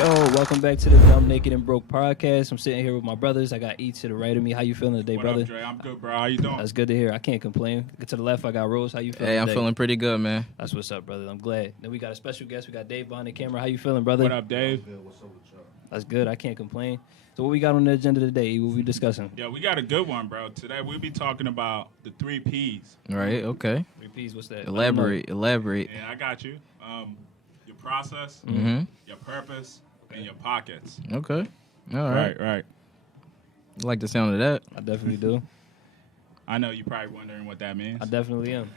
Welcome back to the Dumb, Naked, and Broke podcast. I'm sitting here with my brothers. I got E to the right of me. How you feeling today, What brother? Up, Dre? I'm good, bro. How you doing? That's good to hear. I can't complain. To the left, I got Rose. How you feeling Hey, I'm today? feeling pretty good, man. That's what's up, brother. I'm glad. Then we got a special guest. We got Dave behind the camera. How you feeling, brother? What up, Dave? That's good. I can't complain. So what we got on the agenda today? E? What we discussing? Yeah, we got a good one, bro. Today we'll be talking about the 3 Ps. Right, okay. 3 Ps, what's that? Elaborate. Yeah, I got you. Your process, Mm-hmm. your purpose, and your pockets. Okay. All right. Right. I like the sound of that. I definitely do. I know you're probably wondering what that means. I definitely am.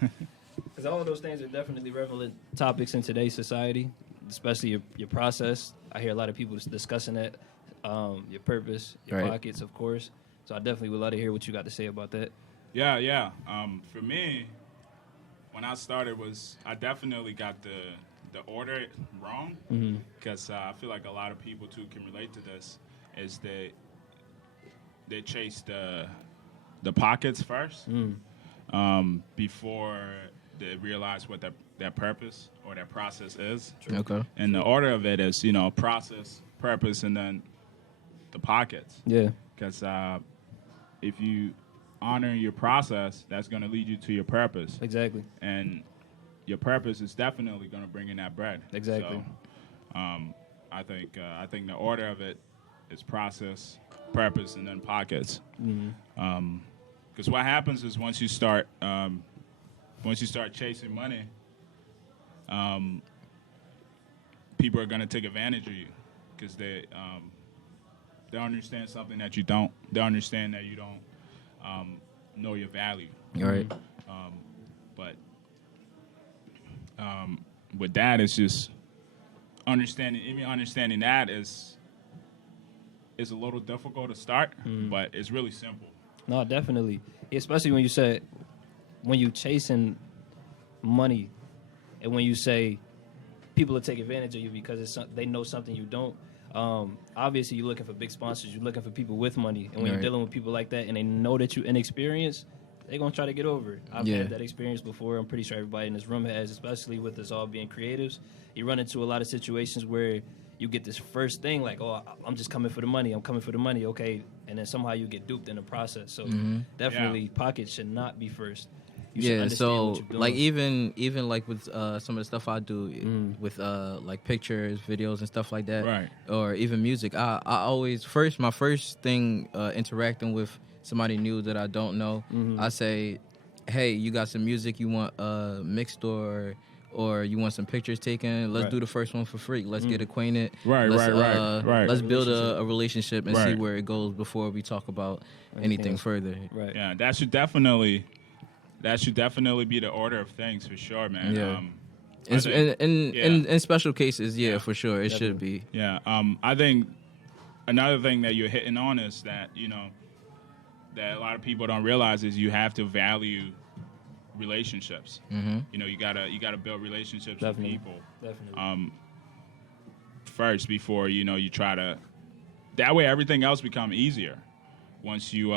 Because all of those things are definitely relevant topics in today's society, especially your process. I hear a lot of people discussing that. Your purpose, your Right. pockets, of course. So I definitely would love to hear what you got to say about that. Yeah. For me, when I started, I definitely got the order wrong, because I feel like a lot of people too can relate to this. Is they chase the pockets first, before they realize what their purpose or their process is. Okay. And the order of it is, process, purpose, and then the pockets. Yeah. Because if you honor your process, that's going to lead you to your purpose. Exactly. And your purpose is definitely going to bring in that bread. Exactly. So, I think the order of it is process, purpose, and then pockets. Because what happens is once you start chasing money, people are going to take advantage of you because they understand something that you don't. They understand that you don't know your value. All right. But with that, it's just understanding. Even understanding that is a little difficult to start, but it's really simple. No, definitely. Especially when you said, when you chasing money and when you say people will take advantage of you because they know something you don't. Obviously, you're looking for big sponsors. You're looking for people with money. And when you're dealing with people like that and they know that you're inexperienced, they're going to try to get over it. I've had that experience before. I'm pretty sure everybody in this room has, especially with us all being creatives. You run into a lot of situations where you get this first thing like, oh, I'm just coming for the money. I'm coming for the money. Okay. And then somehow you get duped in the process. So definitely pockets should not be first. You should understand so what you're doing. like even like with some of the stuff I do with like pictures, videos, and stuff like that, Right. or even music, I always my first thing interacting with somebody new that I don't know, I say, hey, you got some music you want mixed or you want some pictures taken? Let's do the first one for free. Let's get acquainted. Right. Let's build a relationship and see Right. where it goes before we talk about anything further. Right. Yeah, that should definitely be the order of things for sure, man. Yeah. In special cases, for sure, it should be. Yeah. I think another thing that you're hitting on is that that a lot of people don't realize is you have to value relationships. You gotta build relationships with people. Definitely. First before you try to. That way, everything else become easier. Once you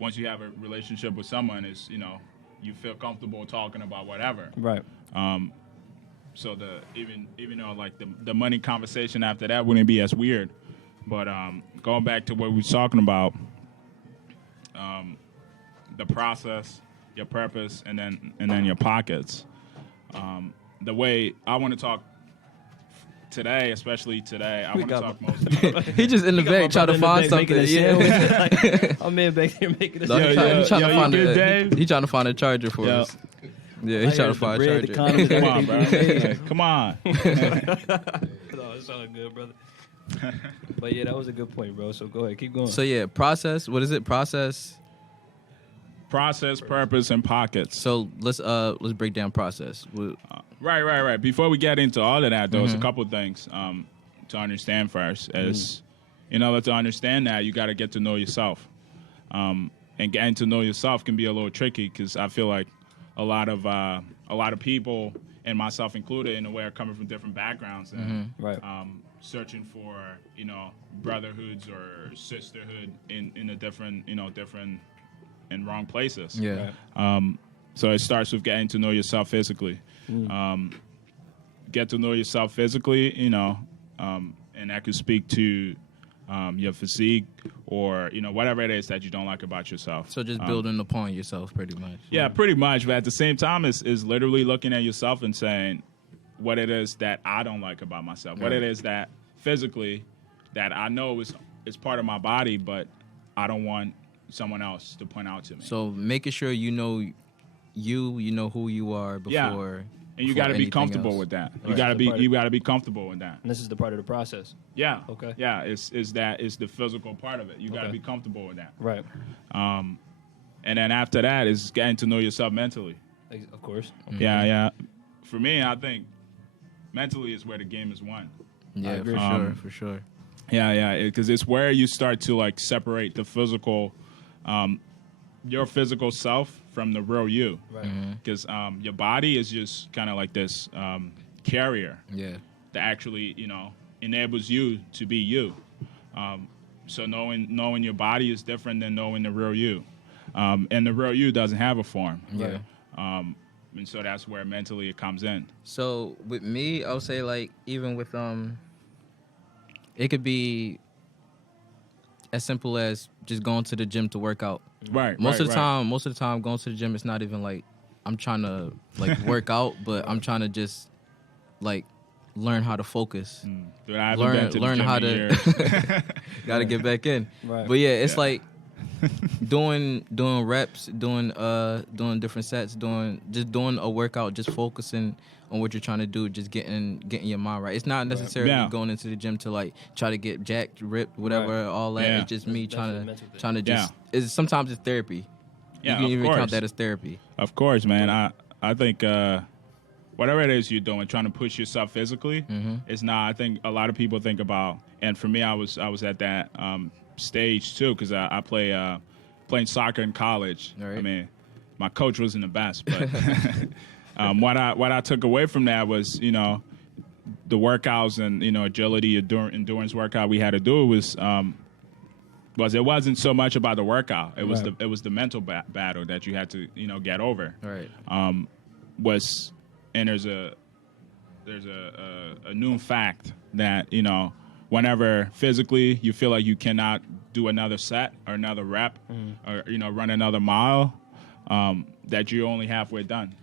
once you have a relationship with someone, is you feel comfortable talking about whatever. Right. So even though like the money conversation after that wouldn't be as weird, but going back to what we were talking about, the process, your purpose, and then your pockets. The way I want to talk today, especially today, I want to talk mostly. He just in the back trying to find something. Yeah. I'm in back here making a No, he sandwich. trying to find good, Dave? he trying to find a charger for us. Yeah, he's trying to find a charger. Come on, bro. Hey, come on. No, it's all good, brother. But yeah, that was a good point, bro. So go ahead, keep going. So yeah, process. What is it? Process. Process, purpose, and pockets. So let's break down process. Right. Before we get into all of that, though, there's a couple things to understand first. Is to understand that you got to get to know yourself, and getting to know yourself can be a little tricky because I feel like a lot of people, and myself included, in a way, are coming from different backgrounds and searching for brotherhoods or sisterhood in a different in wrong places. Yeah. So it starts with getting to know yourself physically. Get to know yourself physically, and that could speak to your physique or whatever it is that you don't like about yourself. So just building upon yourself, pretty much. Yeah, pretty much. But at the same time, is literally looking at yourself and saying what it is that I don't like about myself, what it is that physically that I know is part of my body, but I don't want someone else to point out to me. So making sure you know who you are before. Yeah. And you got to be comfortable with that. You got to be comfortable with that. And this is the part of the process. Yeah. Okay. Yeah. It's the physical part of it. You got to be comfortable with that. Right. And then after that is getting to know yourself mentally. Of course. Mm-hmm. Yeah. For me, I think mentally is where the game is won. Yeah, for sure. Yeah. Because it's where you start to like separate the physical, your physical self from the real you. Right. Because your body is just kind of like this carrier. Yeah. That actually, enables you to be you. So knowing your body is different than knowing the real you. And the real you doesn't have a form. Yeah. And so that's where mentally it comes in. So with me, I would say like even with it could be as simple as just going to the gym to work out. Right. Most of the time going to the gym, it's not even like I'm trying to like work out, but I'm trying to just like learn how to focus. Dude, I haven't been to the learn gym how in to years. gotta get back in. Right. But yeah, it's like doing reps, doing different sets, doing a workout, just focusing on what you're trying to do, just getting your mind right. It's not necessarily going into the gym to like try to get jacked, ripped, whatever, all that. Yeah. It's just me trying to just. Yeah. Sometimes it's therapy. Yeah, You can of even course. count that as therapy. Of course, man. I think whatever it is you're doing, trying to push yourself physically, it's not. I think a lot of people think about, and for me, I was at that stage too, because I playing soccer in college. Right. I mean, my coach wasn't the best, but what I took away from that was the workouts and agility, endurance workout we had to do was it wasn't so much about the workout. It was the mental battle that you had to get over. Right. There's a known fact that whenever physically you feel like you cannot do another set or another rep or run another mile, that you're only halfway done.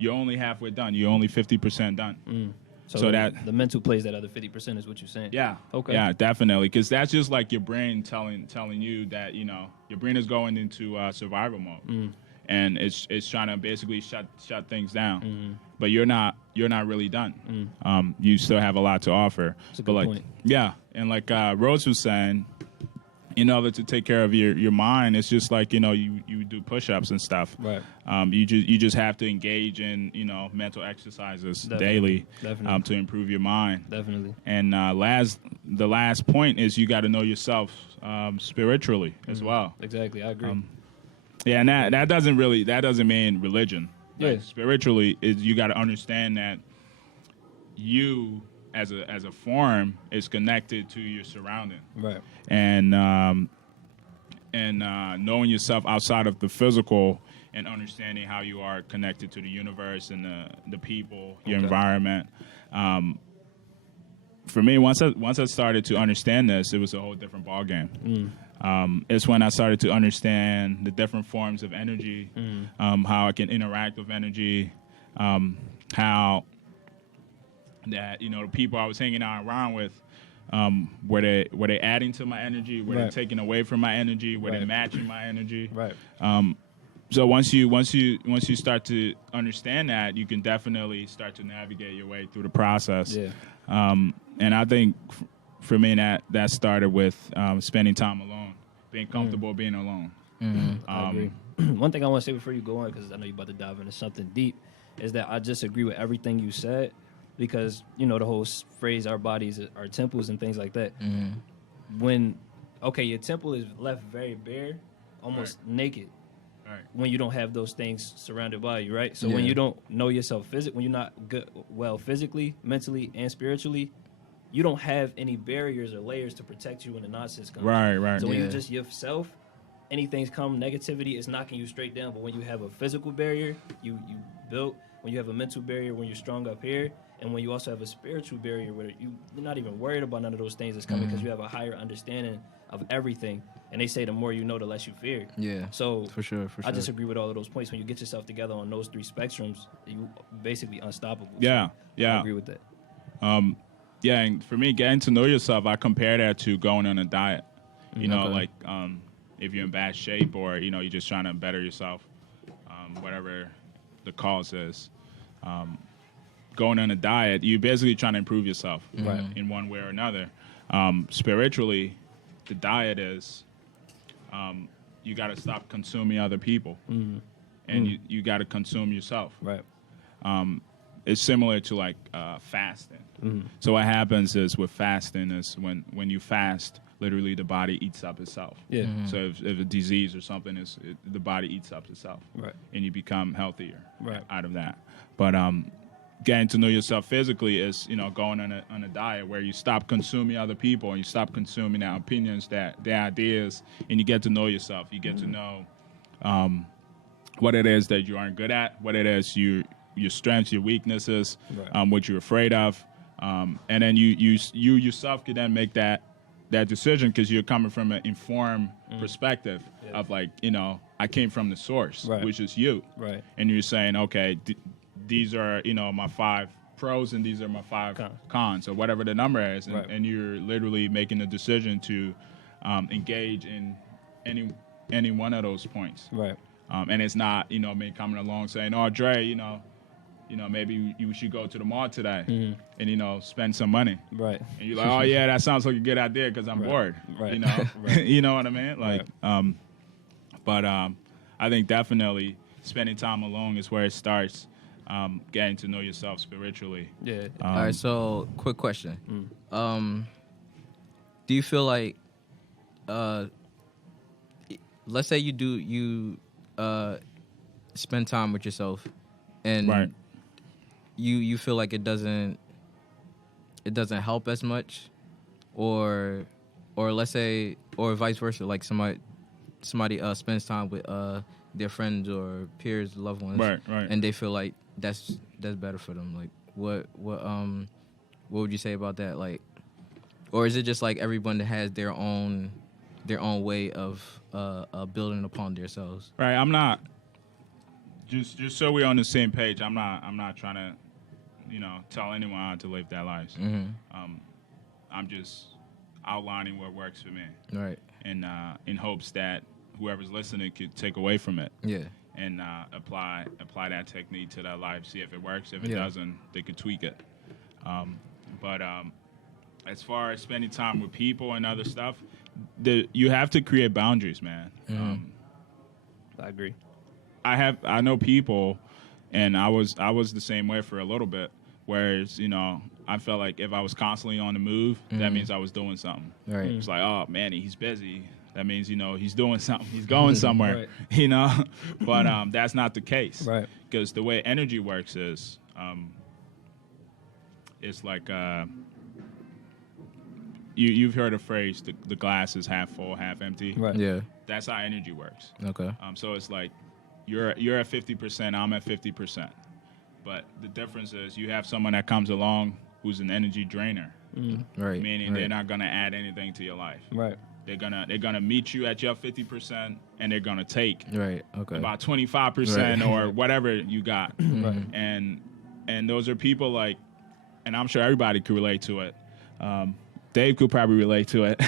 You're only halfway done. You're only 50% done. So that the mental plays that other 50% is what you're saying. Yeah. Okay. Yeah, definitely. Because that's just like your brain telling you that your brain is going into survival mode, and it's trying to basically shut things down. But you're not really done. You still have a lot to offer. That's a good point. Yeah, and like Rose was saying, in order to take care of your mind, it's just like you do push-ups and stuff. Right. You just have to engage in mental exercises daily to improve your mind. Definitely. And the last point is you got to know yourself spiritually as well. Exactly, I agree. Yeah, and that doesn't mean religion. Yeah. Like, spiritually is you got to understand that you as a form is connected to your surrounding. Right. And knowing yourself outside of the physical and understanding how you are connected to the universe and the people, your environment. For me, once I started to understand this, it was a whole different ballgame. It's when I started to understand the different forms of energy, how I can interact with energy, how that the people I was hanging out around with, were they adding to my energy, were they taking away from my energy, were they matching my energy? Right. So once you start to understand that, you can definitely start to navigate your way through the process. Yeah. And I think for me that started with spending time alone, being comfortable being alone. I agree. One thing I want to say before you go on, because I know you're about to dive into something deep, is that I just agree with everything you said, because the whole phrase "our bodies are temples" and things like that. When your temple is left very bare, almost naked. Right. When you don't have those things surrounded by you, right? So when you don't know yourself when you're not well physically, mentally, and spiritually, you don't have any barriers or layers to protect you when the nonsense comes. Right. So when you're just yourself, anything's come, negativity is knocking you straight down. But when you have a physical barrier, you built. When you have a mental barrier, when you're strong up here, And when you also have a spiritual barrier where you're not even worried about none of those things that's coming because you have a higher understanding of everything. And they say the more you know, the less you fear. Yeah. So for sure. I just agree with all of those points. When you get yourself together on those three spectrums, you basically unstoppable. Yeah, So yeah. I agree with that. Yeah, and for me, getting to know yourself, I compare that to going on a diet. You know, Okay. like if you're in bad shape or, you know, you're just trying to better yourself, whatever the cause is. Going on a diet, you're basically trying to improve yourself in one way or another. Spiritually, the diet is you got to stop consuming other people. And you got to consume yourself. Right. It's similar to like fasting. So what happens is with fasting is when you fast, literally the body eats up itself. Yeah. So if a disease or something the body eats up itself. Right. And you become healthier Right. out of that. But getting to know yourself physically is, you know, going on a diet where you stop consuming other people and you stop consuming their opinions, their ideas, and you get to know yourself. You get to know what it is that you aren't good at, what it is your strengths, your weaknesses, Right. what you're afraid of, and then you yourself can then make that decision because you're coming from an informed perspective of like, you know, I came from the source, Right. which is you, Right. and you're saying, okay, these are, you know, my 5 pros and these are my 5 cons or whatever the number is, and, Right. and you're literally making a decision to engage in any one of those points. Right. And it's not, you know, me coming along saying, "Oh, Dre, you know, maybe you should go to the mall today and, you know, spend some money." Right. And you're like, "Oh yeah, that sounds like a good idea because I'm bored." Right. You know, Right. you know what I mean? Like, but I think definitely spending time alone is where it starts. Getting to know yourself spiritually. Yeah. All right, so quick question. Do you feel like, let's say you spend time with yourself, and Right. you feel like it doesn't help as much, or let's say, or vice versa, like somebody spends time with their friends or peers, loved ones, Right. and they feel like that's better for them. Like what would you say about that? Like, or is it just like everyone has their own way of building upon themselves? Right. I'm not just so we're on the same page. I'm not trying to, you know, tell anyone how to live their lives. I'm just outlining what works for me, Right. and in hopes that whoever's listening could take away from it. Yeah. And apply that technique to their life. See if it works. If it Yeah. doesn't, they could tweak it. But as far as spending time with people and other stuff, you have to create boundaries, man. I agree. I know people, and I was the same way for a little bit. Whereas, you know, I felt like if I was constantly on the move, that means I was doing something. Right. It's like, oh man, he's busy. That means, you know, he's doing something. He's going somewhere, Right. you know. But that's not the case. Right. Because the way energy works is, it's like you've heard a phrase, the glass is half full, half empty. Right. Yeah. That's how energy works. Okay. So it's like you're at 50%, I'm at 50%. But the difference is you have someone that comes along who's an energy drainer, Right. meaning they're not gonna add anything to your life. Right. They're gonna meet you at your 50%, and they're gonna take Right. Okay. about 25% Right. or whatever you got. Right. And those are people like, and I'm sure everybody could relate to it. Dave could probably relate to it.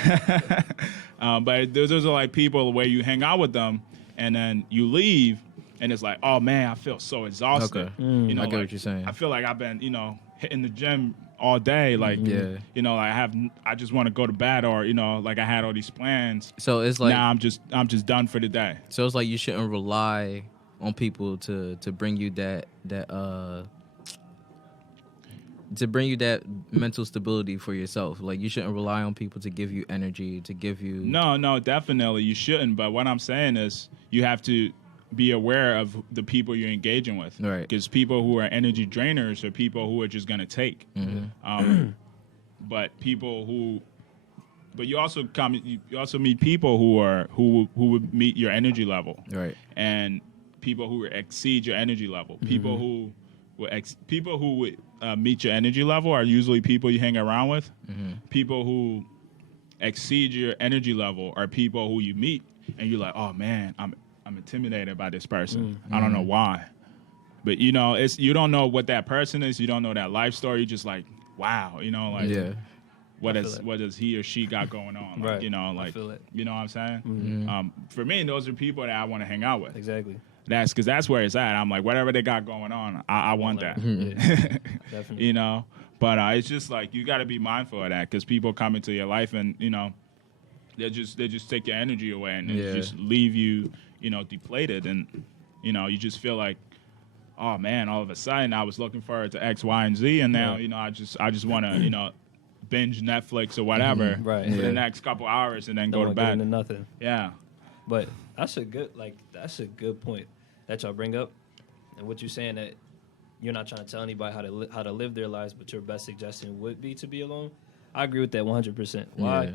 But those are like people where you hang out with them, and then you leave, and it's like, oh man, I feel so exhausted. Okay. You know, I get like, what you're saying. I feel like I've been, you know, hitting the gym all day. Like, Yeah. you know, I just want to go to bed, or, you know, like I had all these plans. So it's like, Now I'm just done for the day. so it's like you shouldn't rely on people to bring you that to bring you that mental stability for yourself. Like, you shouldn't rely on people to give you energy, to give you... No, definitely you shouldn't. But what I'm saying is you have to be aware of the people you're engaging with. Right. Because people who are energy drainers are people who are just going to take. But you also meet people who would meet your energy level. Right. And people who exceed your energy level. People who people who would meet your energy level are usually people you hang around with. People who exceed your energy level are people who you meet and you're like, oh man, I'm intimidated by this person. I don't know why, but you know, you don't know what that person is. You don't know that life story. You're just like, wow, you know, like what does he or she got going on? Like, Right. you know, like, you know what I'm saying? For me, those are people that I want to hang out with. Exactly. That's because that's where it's at. I'm like, whatever they got going on, I want that. Yeah, definitely. You know, but it's just like you got to be mindful of that because people come into your life and you know they just take your energy away and they just leave you, you know, depleted, and you know you just feel like, oh man, all of a sudden I was looking forward to X, Y, and Z, and now you know I just want to you know binge Netflix or whatever Right. for the next couple hours and then go to bed. Into nothing. Yeah. But that's a good point that y'all bring up, and what you're saying that you're not trying to tell anybody how to live their lives, but your best suggestion would be to be alone. I agree with that 100%. Why? Yeah.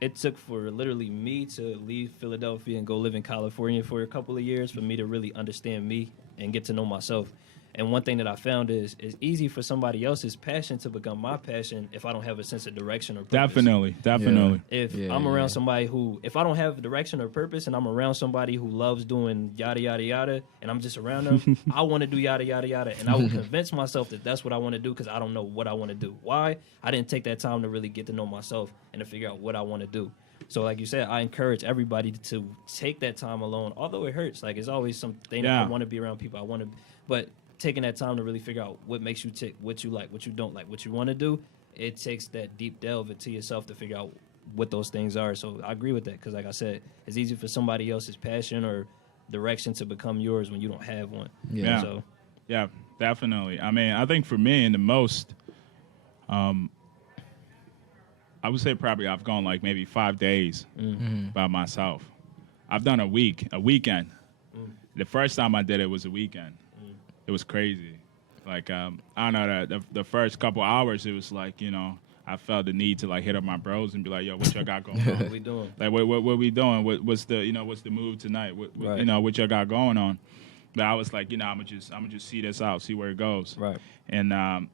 It took for literally me to leave Philadelphia and go live in California for a couple of years for me to really understand me and get to know myself. And one thing that I found is it's easy for somebody else's passion to become my passion if I don't have a sense of direction or purpose. Definitely. If I'm around somebody if I don't have direction or purpose and I'm around somebody who loves doing yada, yada, yada, and I'm just around them, I want to do yada, yada, yada. And I will convince myself that that's what I want to do because I don't know what I want to do. Why? I didn't take that time to really get to know myself and to figure out what I want to do. So like you said, I encourage everybody to take that time alone, although it hurts. Like it's always something I want to be around people. But taking that time to really figure out what makes you tick, what you like, what you don't like, what you want to do, it takes that deep delve into yourself to figure out what those things are. So I agree with that because, like I said, it's easy for somebody else's passion or direction to become yours when you don't have one. Yeah. So, yeah, definitely. I mean, I think for me, the most, I would say probably I've gone like maybe 5 days by myself. I've done a weekend. The first time I did it was a weekend. It was crazy. Like, I don't know, the first couple hours, it was like, you know, I felt the need to like hit up my bros and be like, yo, what y'all got going on? what we doing? Like, what we doing? What's the move tonight? You know, what y'all got going on? But I was like, you know, I'm gonna just see this out, see where it goes. Right. And I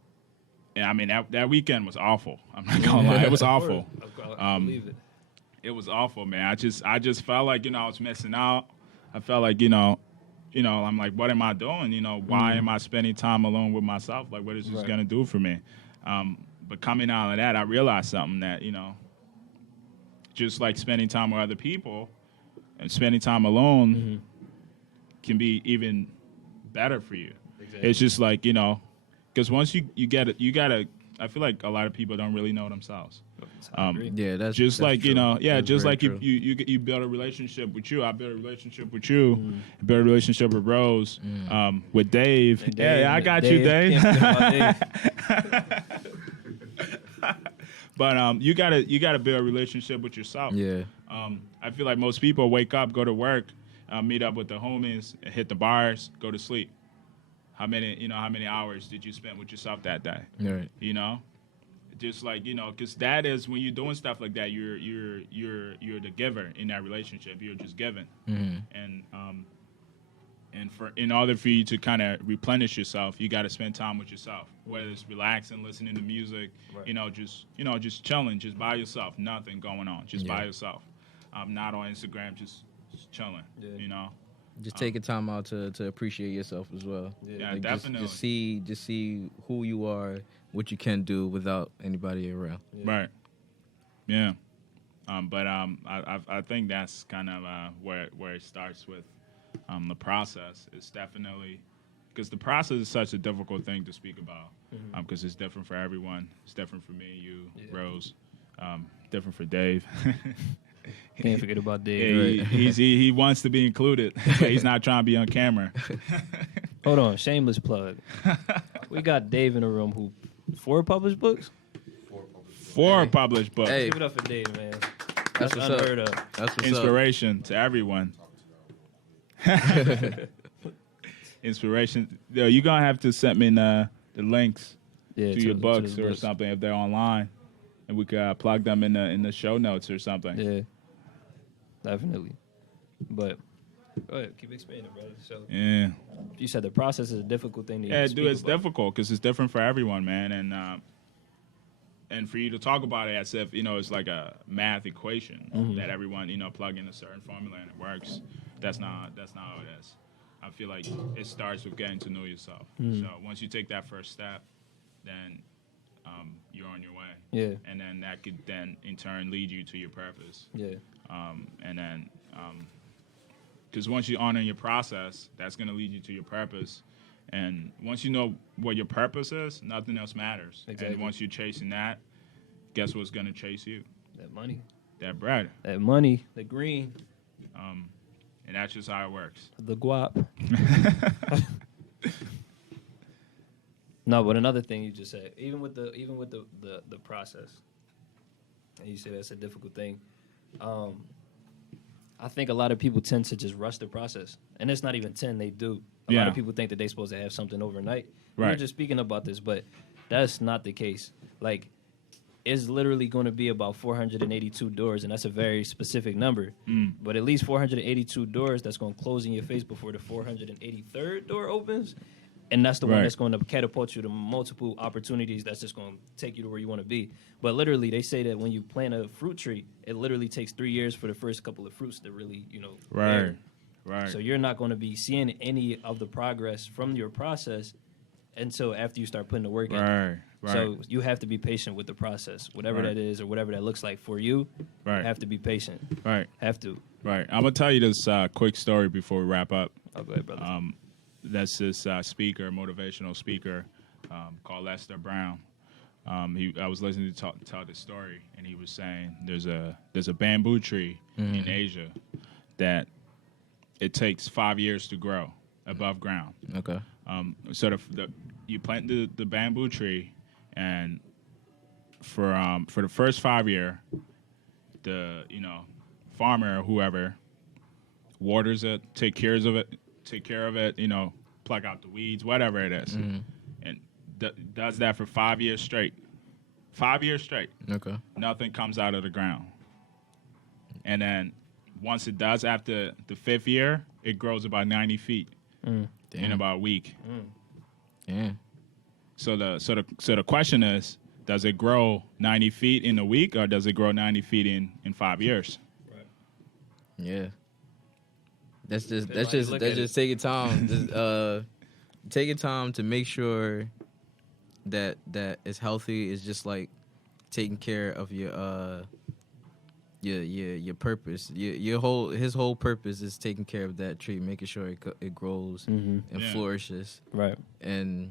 mean, that weekend was awful. I'm not gonna lie, it was awful. I believe it. It was awful, man. I just felt like, you know, I was missing out. I felt like, you know, I'm like, what am I doing? You know, why am I spending time alone with myself? Like, what is this going to do for me? But coming out of that, I realized something that, you know, just like spending time with other people and spending time alone can be even better for you. Exactly. It's just like, you know, because once you get it, you got to, I feel like a lot of people don't really know themselves. That's just like true. you know, That's just like true. you build a relationship with you. I built a relationship with you. Build a relationship with Rose, with Dave. Yeah, I got you, Dave. But you gotta build a relationship with yourself. Yeah. I feel like most people wake up, go to work, meet up with the homies, hit the bars, go to sleep. How many hours did you spend with yourself that day? Right. You know. Just like, you know, because that is when you're doing stuff like that, you're the giver in that relationship. You're just giving, and in order for you to kind of replenish yourself, you got to spend time with yourself. Whether it's relaxing, listening to music, just chilling, just by yourself, nothing going on, just by yourself. Not on Instagram, just chilling. You know. Just taking time out to appreciate yourself as well. Yeah, like definitely. Just see who you are, what you can do without anybody around. Yeah. Right. Yeah. I think that's kind of where it starts with the process. It's definitely because the process is such a difficult thing to speak about because it's different for everyone. It's different for me, you, Rose. Different for Dave. Can't forget about Dave. Yeah, he wants to be included, but he's not trying to be on camera. Hold on, shameless plug. We got Dave in the room who 4 published books. 4 published books. Hey. Give it up for Dave, man. That's what's unheard up. of. That's what's Inspiration to everyone. Inspiration. Yo, you're gonna have to send me the links to your books or something if they're online. And we could plug them in the show notes or something. Yeah, definitely. But Go ahead, keep expanding, brother. So Yeah. you said the process is a difficult thing to Yeah, speak dude, it's about. difficult because it's different for everyone, man, and for you to talk about it as if it's like a math equation that everyone plug in a certain formula and it works. That's not how it is. I feel like it starts with getting to know yourself. So once you take that first step, then you're on your way. Yeah. And then that could then in turn lead you to your purpose. Yeah. And then because once you honor your process, that's going to lead you to your purpose. And once you know what your purpose is, nothing else matters. Exactly. And once you're chasing that, guess what's going to chase you? That money. That bread. That money. The green. And that's just how it works. The guap. No, but another thing you just said, even with the process, and you said that's a difficult thing. I think a lot of people tend to just rush the process, and it's not even 10. They do. A lot Yeah. of people think that they're supposed to have something overnight. We Right. were just speaking about this, but that's not the case. Like, it's literally going to be about 482 doors, and that's a very specific number. But at least 482 doors that's going to close in your face before the 483rd door opens. And that's the one Right. that's going to catapult you to multiple opportunities that's just going to take you to where you want to be. But literally, they say that when you plant a fruit tree, it literally takes 3 years for the first couple of fruits to really, bear. Right. So you're not going to be seeing any of the progress from your process until after you start putting the work in. Right. So you have to be patient with the process, whatever Right. that is or whatever that looks like for you. Right. Have to be patient. Right. Have to. Right. I'm going to tell you this quick story before we wrap up. Oh, go ahead, brother. That's this motivational speaker called Lester Brown. I was listening to tell this story, and he was saying there's a bamboo tree in Asia that it takes 5 years to grow above ground. Okay. So you plant the bamboo tree, and for the first 5 year, the farmer or whoever waters it, take care of it, pluck out the weeds, whatever it is, and does that for 5 years straight. 5 years straight. Okay. Nothing comes out of the ground. And then once it does, after the 5th year, it grows about 90 feet in about a week. Yeah. So the question is, does it grow 90 feet in a week, or does it grow 90 feet in 5 years? Right. Yeah. That's just Depends how you look at it. taking time. Just, taking time to make sure that it's healthy is just like taking care of your purpose. His whole purpose is taking care of that tree, making sure it grows and Yeah. flourishes. Right. And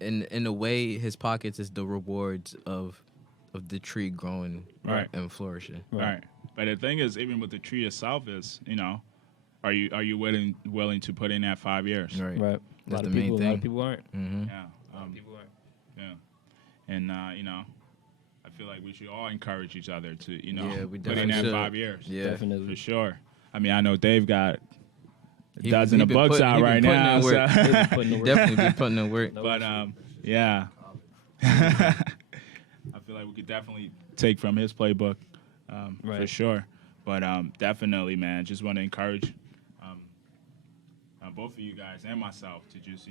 in a way, his pockets is the rewards of the tree growing Right. and flourishing. Right. But the thing is, even with the tree itself, is are you willing to put in that 5 years? Right. Right. That's A the main lot thing. of people aren't. Mm-hmm. Yeah. A lot of people aren't. Yeah. And I feel like we should all encourage each other to Yeah, we put in definitely that should. 5 years. Yeah. Definitely. For sure. I mean, I know Dave got a He- dozen he of been books putting- out he been right putting now. in work. so- They be putting the work. Definitely be putting in work. No But issue. yeah, I feel like we could definitely take from his playbook for Right. sure. But definitely, man, just want to encourage both of you guys and myself to just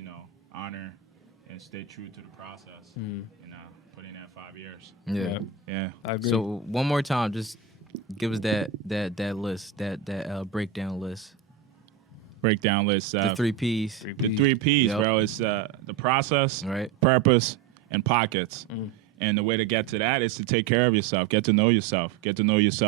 honor and stay true to the process and put in that 5 years. Yeah. Right. Yeah. I agree. So one more time, just give us that list, that breakdown list. Breakdown list. The 3 P's. The 3 P's, Yep. bro. It's the process, Right. purpose, and pockets. And the way to get to that is to take care of yourself, get to know yourself,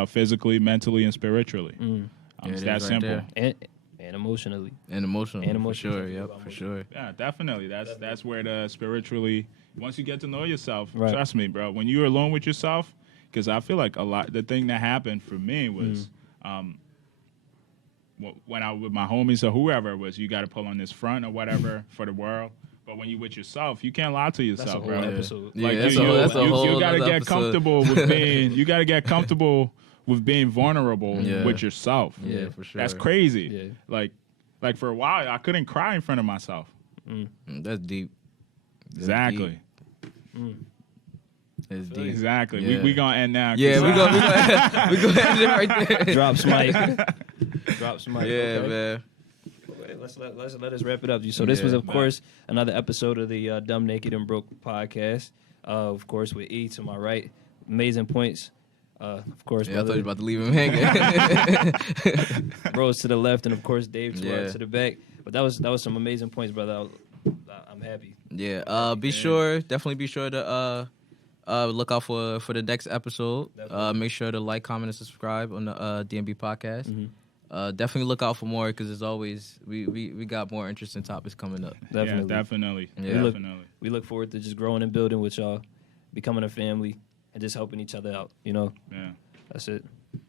physically, mentally, and spiritually. Yeah, It's it that is right simple. there. And emotionally. And emotional. And For emotional. sure. Yep. For sure. Yeah, definitely. That's where the spiritually. Once you get to know yourself, Right. trust me, bro. When you're alone with yourself, because I feel like the thing that happened for me was, when I was with my homies or whoever was, you got to pull on this front or whatever for the world. But when you with yourself, you can't lie to That's a yourself, whole bro. episode. Yeah, Like that's you, a whole- that's a whole you gotta nother get episode. comfortable with being. You gotta get comfortable with being vulnerable Yeah. with yourself. Yeah, for sure. That's crazy. Yeah. Like for a while, I couldn't cry in front of myself. That's deep. That's Exactly. deep. It's deep. Exactly. Yeah. We gonna end now. Yeah, we go end it right there. Drops mic. Drops mic. Yeah, okay. man. Let us wrap it up. So this was, of man. course, another episode of the Dumb, Naked, and Broke podcast. Of course, with E to my right. Amazing points. Of course, Yeah, I thought you brother, were about to leave him hanging. Rose to the left, and of course, Dave Yeah. to the back. But that was some amazing points, brother. I'm happy. Yeah. Definitely be sure to look out for the next episode. Definitely. Make sure to like, comment, and subscribe on the DMB podcast. Mm-hmm. Definitely look out for more because as always, we got more interesting topics coming up. Definitely. Yeah, definitely. Yeah. Definitely. We look forward to just growing and building with y'all, becoming a family, and just helping each other out. You know, Yeah. that's it.